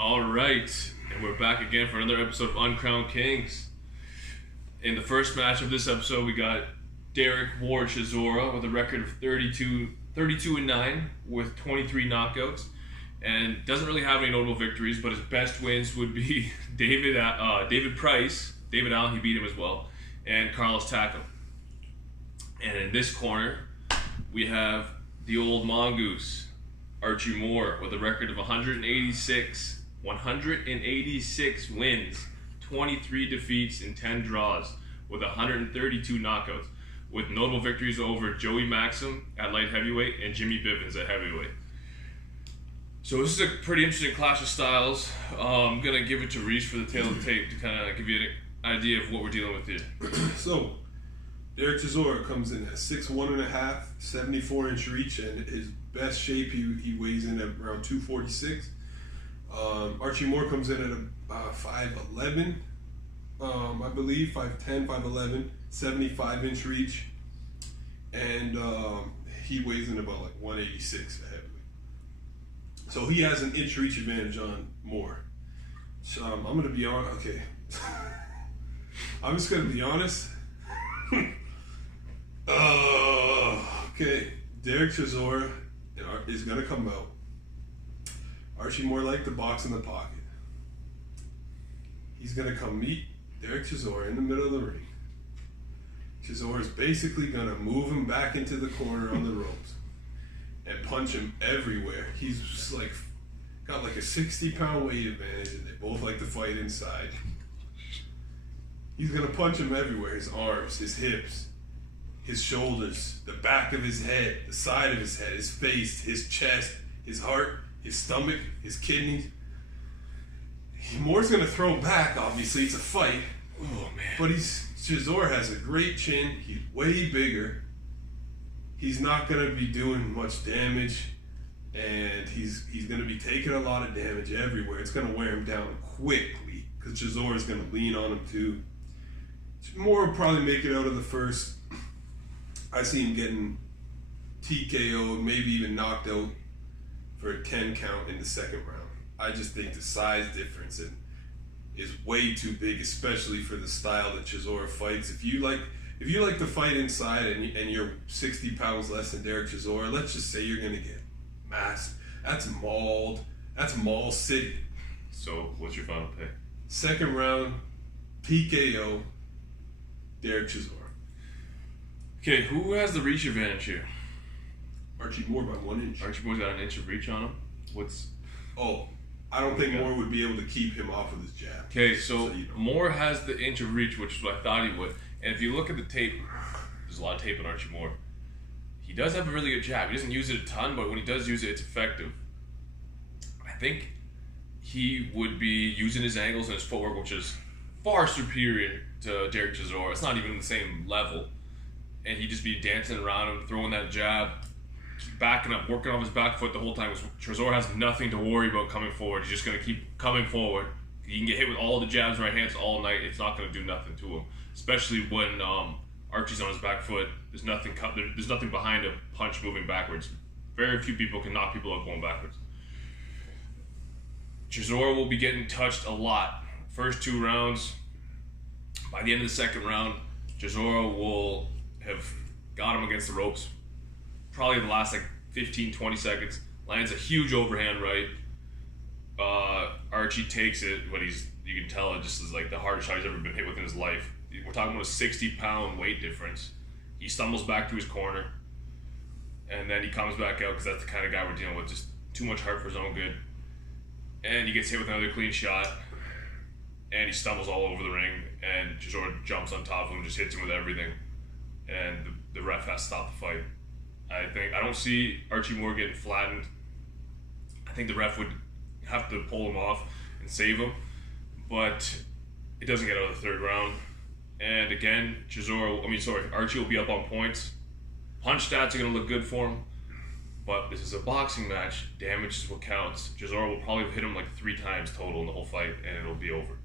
All right, and we're back again for another episode of Uncrowned Kings. In the first match of this episode, we got Derek Ward Chisora with a record of 32-9 with 23 knockouts, and doesn't really have any notable victories. But his best wins would be David Price, David Allen. He beat him as well, and Carlos Takam. And in this corner, we have the old mongoose, Archie Moore, with a record of 186 wins, 23 defeats, and 10 draws, with 132 knockouts, with notable victories over Joey Maxim at light heavyweight and Jimmy Bivens at heavyweight. So this is a pretty interesting clash of styles. I'm going to give it to Reese for the tail of the tape to kind of give you an idea of what we're dealing with here. So, Derek Chisora comes in at 6'1.5", 74-inch reach, and his best shape, he weighs in at around 246. Archie Moore comes in at 5'11", I believe, 5'10", 5'11", 75-inch reach, and he weighs in about like 186 at heavyweight. So he has an inch reach advantage on Moore. So I'm gonna be on. Okay, I'm just gonna be honest. Okay, Derek Chisora is gonna come out. Archie Moore liked to box in the pocket. He's gonna come meet Derek Chisora in the middle of the ring. Chisora is basically gonna move him back into the corner on the ropes and punch him everywhere. He's just like got like a 60-pound weight advantage, and they both like to fight inside. He's gonna punch him everywhere: his arms, his hips, his shoulders, the back of his head, the side of his head, his face, his chest, his heart, his stomach, his kidneys. Moore's gonna throw back. Obviously, it's a fight. Oh man! But Chisora has a great chin. He's way bigger. He's not gonna be doing much damage, and he's gonna be taking a lot of damage everywhere. It's gonna wear him down quickly because Chisora's gonna lean on him too. Moore will probably make it out of the first. I see him getting TKO'd, maybe even knocked out for a 10 count in the second round. I just think the size difference is way too big, especially for the style that Chisora fights. If you like to fight inside and you're 60 pounds less than Derek Chisora, let's just say you're gonna get masked. That's mauled. That's Mall City. So what's your final pick? Second round, TKO, Derek Chisora. Okay, who has the reach advantage here? Archie Moore by 1 inch. Archie Moore's got an inch of reach on him. I don't think Moore would be able to keep him off of his jab. Okay, so Moore has the inch of reach, which is what I thought he would. And if you look at the tape, there's a lot of tape on Archie Moore. He does have a really good jab. He doesn't use it a ton, but when he does use it, it's effective. I think he would be using his angles and his footwork, which is far superior to Derek Chisora. It's not even the same level. And he'd just be dancing around him, throwing that jab, backing up, working off his back foot the whole time. Chisora has nothing to worry about coming forward. He's just going to keep coming forward. He can get hit with all the jabs, right hands all night. It's not going to do nothing to him, especially when Archie's on his back foot. There's nothing behind a punch moving backwards. Very few people can knock people out going backwards. Chisora will be getting touched a lot. First 2 rounds. By the end of the second round, Chisora will have got him against the ropes. Probably the last 15-20 seconds. Lands a huge overhand right. Archie takes it, but you can tell it just is like the hardest shot he's ever been hit with in his life. We're talking about a 60-pound weight difference. He stumbles back to his corner, and then he comes back out because that's the kind of guy we're dealing with. Just too much heart for his own good. And he gets hit with another clean shot, and he stumbles all over the ring, and Chisora jumps on top of him, just hits him with everything, and the ref has to stop the fight. I don't see Archie Moore getting flattened. I think the ref would have to pull him off and save him, but it doesn't get out of the third round. And again, Archie will be up on points. Punch stats are going to look good for him, but this is a boxing match. Damage is what counts. Chisora will probably hit him 3 times total in the whole fight, and it'll be over.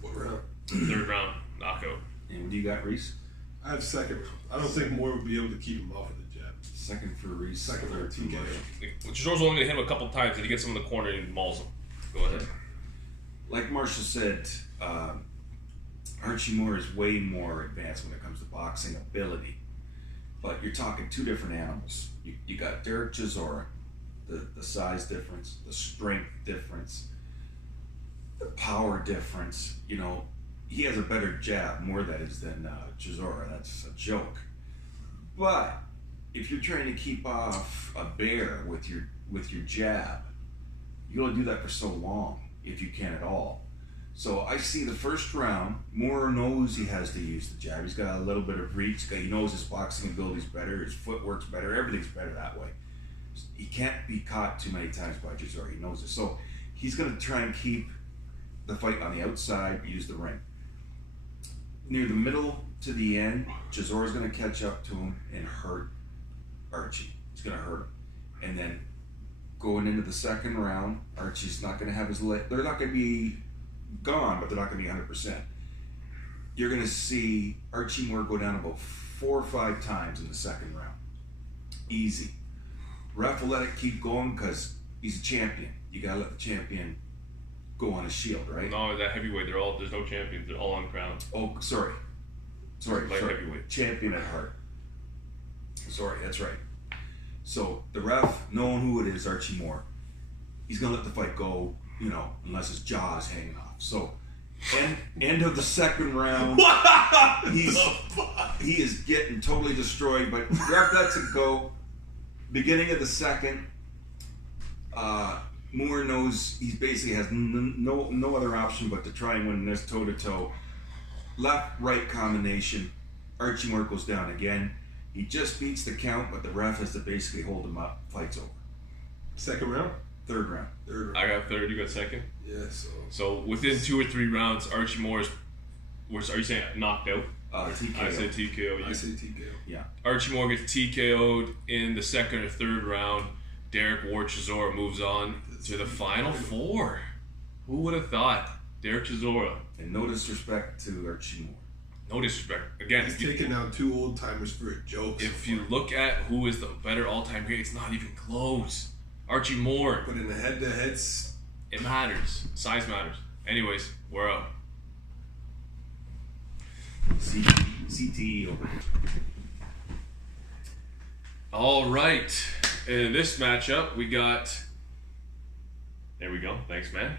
What round? Third round, knockout. And what do you got, Reese? I have second round. I don't think Moore would be able to keep him off of the jab. Second for Reese. Second for TKO. Chisora's only going to hit him a couple times, and he gets him in the corner and mauls him. Go ahead. Like Marshall said, Archie Moore is way more advanced when it comes to boxing ability. But you're talking two different animals. You got Derek Chisora, the size difference, the strength difference, the power difference. You know, he has a better jab, more that is, than Chisora. That's a joke. But if you're trying to keep off a bear with your jab, you gotta do that for so long, if you can at all. So I see the first round, Moore knows he has to use the jab. He's got a little bit of reach. He knows his boxing ability's better, his footwork's better, everything's better that way. He can't be caught too many times by Chisora. He knows it. So he's gonna try and keep the fight on the outside, use the ring. Near the middle to the end, Chisora's gonna catch up to him and hurt Archie. He's gonna hurt him. And then going into the second round, Archie's not gonna have his leg. They're not gonna be gone, but they're not gonna be 100%. You're gonna see Archie Moore go down about 4 or 5 times in the second round. Easy. Ref will let it keep going because he's a champion. You gotta let the champion go on his shield, right? No, that heavyweight, there's no champions. They're all uncrowned. Oh, sorry. Light heavyweight. Champion at heart. Sorry, that's right. So the ref, knowing who it is, Archie Moore, he's gonna let the fight go, you know, unless his jaw is hanging off. So end of the second round, he is getting totally destroyed, but ref lets it go. Beginning of the second, Moore knows he basically has no other option but to try and win this toe-to-toe. Left-right combination. Archie Moore goes down again. He just beats the count, but the ref has to basically hold him up. Fight's over. Second round? Third round. I got third, you got second? Yeah, So within 2 or 3 rounds, Archie Moore are you saying knocked out? TKO. I said TKO. I say TKO. Yeah. Archie Moore gets TKO'd in the second or third round. Derek Chisora moves on to the final 4. Who would have thought? Derek Chisora. And no disrespect to Archie Moore. No disrespect. Again, he's taking out 2 old timers for a joke. If you look at who is the better all-time great, it's not even close. Archie Moore. But in the head-to-heads, it matters. Size matters. Anyways, we're up. CTE over here. All right. In this matchup, we got. There we go. Thanks, man.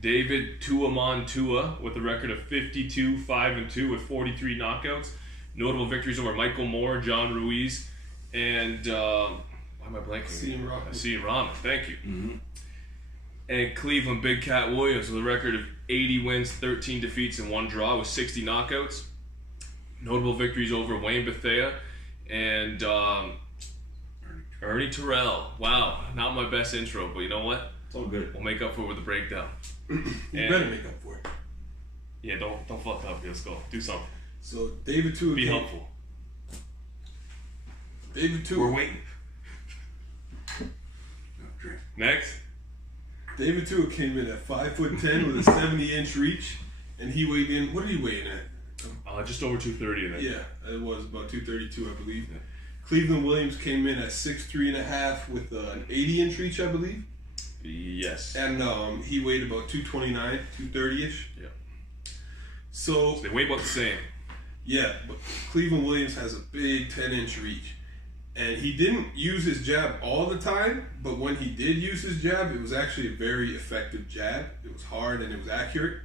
David Tuamontua with a record of 52-5-2 with 43 knockouts. Notable victories over Michael Moore, John Ruiz, and why am I blanking? Cian Rahman. Thank you. Mm-hmm. And Cleveland Big Cat Williams with a record of 80 wins, 13 defeats, and 1 draw with 60 knockouts. Notable victories over Wayne Bethea and Ernie Terrell. Wow, not my best intro, but you know what? It's all good. We'll make up for it with the breakdown. You better make up for it. Yeah, don't fuck up. Let's go. Do something. So David Tua be helpful. David Tua. We're waiting. Next. David Tua came in at 5'10" with a 70-inch reach, and he weighed in. What are you weighing at? Just over 230 in it. Yeah, it was about 232, I believe. Yeah. Cleveland Williams came in at 6'3.5" with an 80-inch reach, I believe. Yes. And he weighed about 229, 230-ish. Yeah. So they weigh about the same. Yeah, but Cleveland Williams has a big 10-inch reach. And he didn't use his jab all the time, but when he did use his jab, it was actually a very effective jab. It was hard and it was accurate.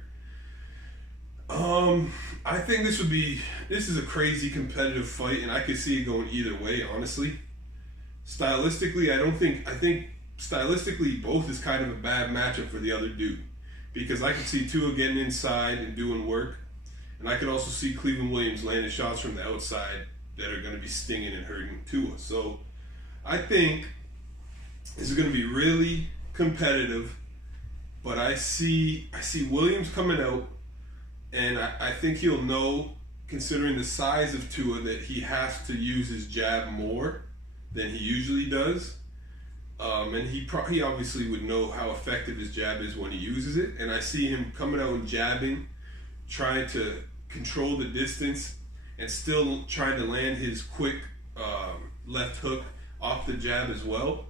I think this is a crazy competitive fight, and I could see it going either way, honestly. Stylistically, I think stylistically both is kind of a bad matchup for the other dude, because I could see Tua getting inside and doing work, and I could also see Cleveland Williams landing shots from the outside that are going to be stinging and hurting Tua. So I think this is going to be really competitive, but I see Williams coming out, and I think he'll know, considering the size of Tua, that he has to use his jab more than he usually does. And he obviously would know how effective his jab is when he uses it. And I see him coming out and jabbing, trying to control the distance, and still trying to land his quick left hook off the jab as well.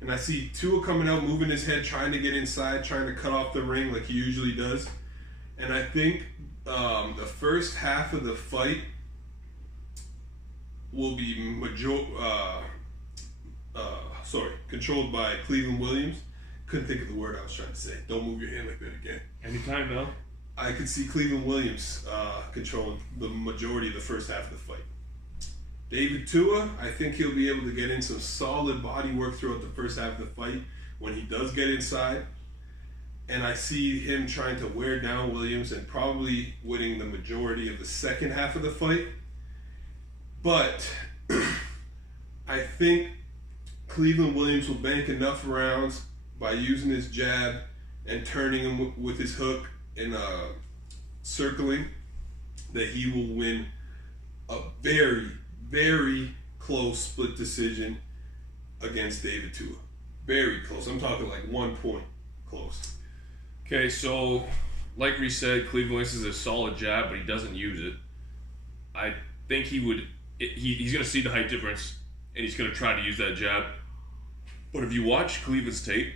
And I see Tua coming out, moving his head, trying to get inside, trying to cut off the ring like he usually does. And I think the first half of the fight will be controlled by Cleveland Williams. Couldn't think of the word I was trying to say. Don't move your hand like that again. Anytime now. I could see Cleveland Williams controlling the majority of the first half of the fight. David Tua, I think he'll be able to get in some solid body work throughout the first half of the fight when he does get inside. And I see him trying to wear down Williams and probably winning the majority of the second half of the fight. But I think Cleveland Williams will bank enough rounds by using his jab and turning him with his hook and circling that he will win a very, very close split decision against David Tua. Very close. I'm talking like 1 point close. Okay, so like we said, Cleveland Williams is a solid jab, but he doesn't use it. I think he's going to see the height difference, and he's going to try to use that jab. But if you watch Cleveland's tape,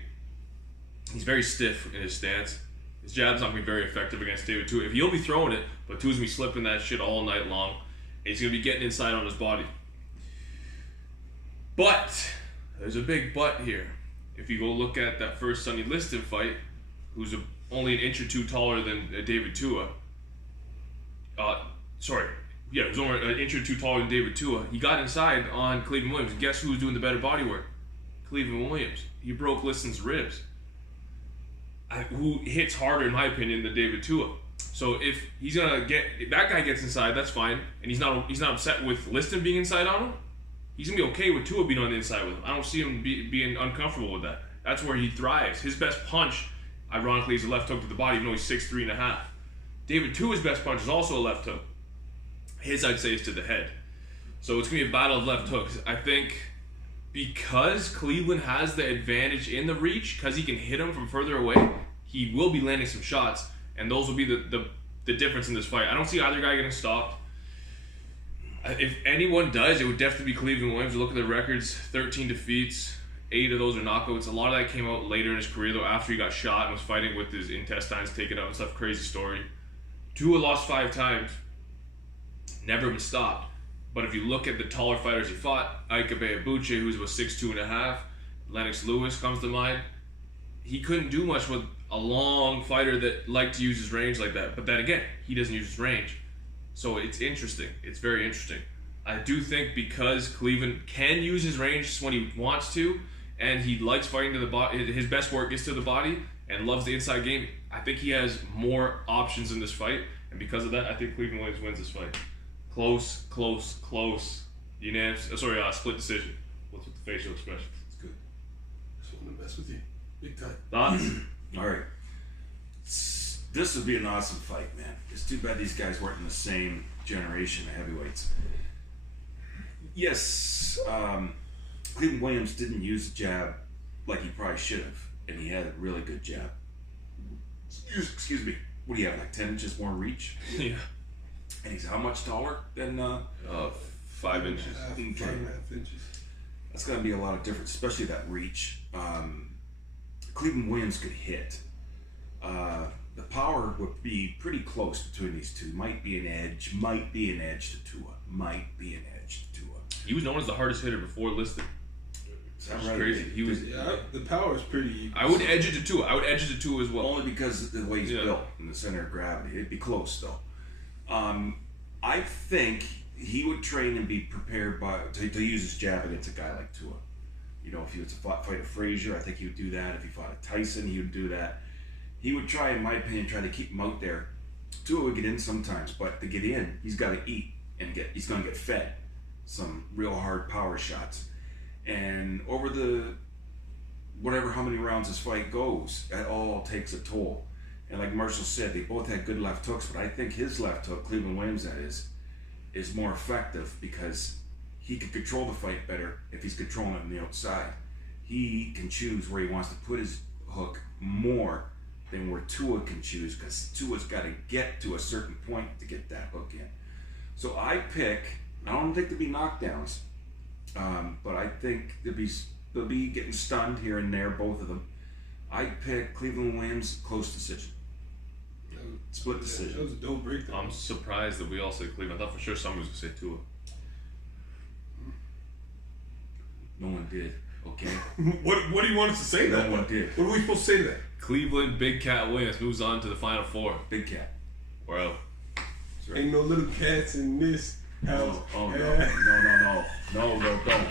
he's very stiff in his stance. His jab's not going to be very effective against David Tua. If he'll be throwing it, but Tua's going to be slipping that shit all night long, and he's going to be getting inside on his body. But there's a big but here. If you go look at that first Sonny Liston fight, who's only an inch or two taller than David Tua. Who's only an inch or two taller than David Tua. He got inside on Cleveland Williams. And guess who was doing the better body work? Cleveland Williams. He broke Liston's ribs. Who hits harder, in my opinion, than David Tua. So if he's gonna if that guy gets inside, that's fine, and he's not upset with Liston being inside on him. He's gonna be okay with Tua being on the inside with him. I don't see him being uncomfortable with that. That's where he thrives. His best punch, ironically, is a left hook to the body, even though he's 6'3.5". David Tua's best punch is also a left hook. His, I'd say, is to the head. So it's gonna be a battle of left hooks. I think because Cleveland has the advantage in the reach, because he can hit him from further away, he will be landing some shots, and those will be the difference in this fight. I don't see either guy getting stopped. If anyone does, it would definitely be Cleveland Williams. You look at the records, 13 defeats, 8 of those are knockouts. A lot of that came out later in his career, though, after he got shot and was fighting with his intestines taken out and stuff. Crazy story. Tua lost 5 times, never been stopped. But if you look at the taller fighters he fought, Ike Abeabuche, who's about 6'2.5", Lennox Lewis comes to mind. He couldn't do much with a long fighter that liked to use his range like that. But then again, he doesn't use his range. So it's interesting. It's very interesting. I do think because Cleveland can use his range when he wants to, and he likes fighting to the body, his best work is to the body, and loves the inside game, I think he has more options in this fight. And because of that, I think Cleveland Williams wins this fight. Close. Unanimous. Split decision. What's with the facial expression? It's good. Just want to mess with you. Big time. Thoughts? All right. This would be an awesome fight, man. It's too bad these guys weren't in the same generation of heavyweights. Yes, Cleveland Williams didn't use the jab like he probably should have, and he had a really good jab. Excuse me. What do you have, like 10 inches more reach? Yeah. And he's how much taller than 5 inches. 5.5 inches. That's going to be a lot of difference, especially that reach. Cleveland Williams could hit. The power would be pretty close between these two. Might be an edge to Tua. He was known as the hardest hitter before Liston. That's right. Crazy. He was. Yeah, the power is pretty equal. I would edge it to Tua. I would edge it to Tua as well. Only because of the way he's built in the center of gravity. It'd be close though. I think he would train and be prepared to use his jab against a guy like Tua. You know, if he was to fight a Frazier, I think he would do that. If he fought a Tyson, he would do that. He would try, in my opinion, to keep him out there. Tua would get in sometimes, but to get in, he's got to eat and he's going to get fed some real hard power shots. And over how many rounds this fight goes, that all takes a toll. And like Marshall said, they both had good left hooks, but I think his left hook, Cleveland Williams that is more effective because he can control the fight better if he's controlling it on the outside. He can choose where he wants to put his hook more than where Tua can choose, because Tua's got to get to a certain point to get that hook in. So I don't think there'll be knockdowns. But I think they'll be getting stunned here and there, both of them. I pick Cleveland wins, close decision. Split decision. That was a dope breakdown. I'm surprised that we all said Cleveland. I thought for sure someone was going to say Tua. No one did. Okay. What do you want us to say? No one did. What are we supposed to say to that? Cleveland, Big Cat Williams moves on to the Final Four. Big Cat. Well, Ain't no little cats in this house. Oh, no, don't.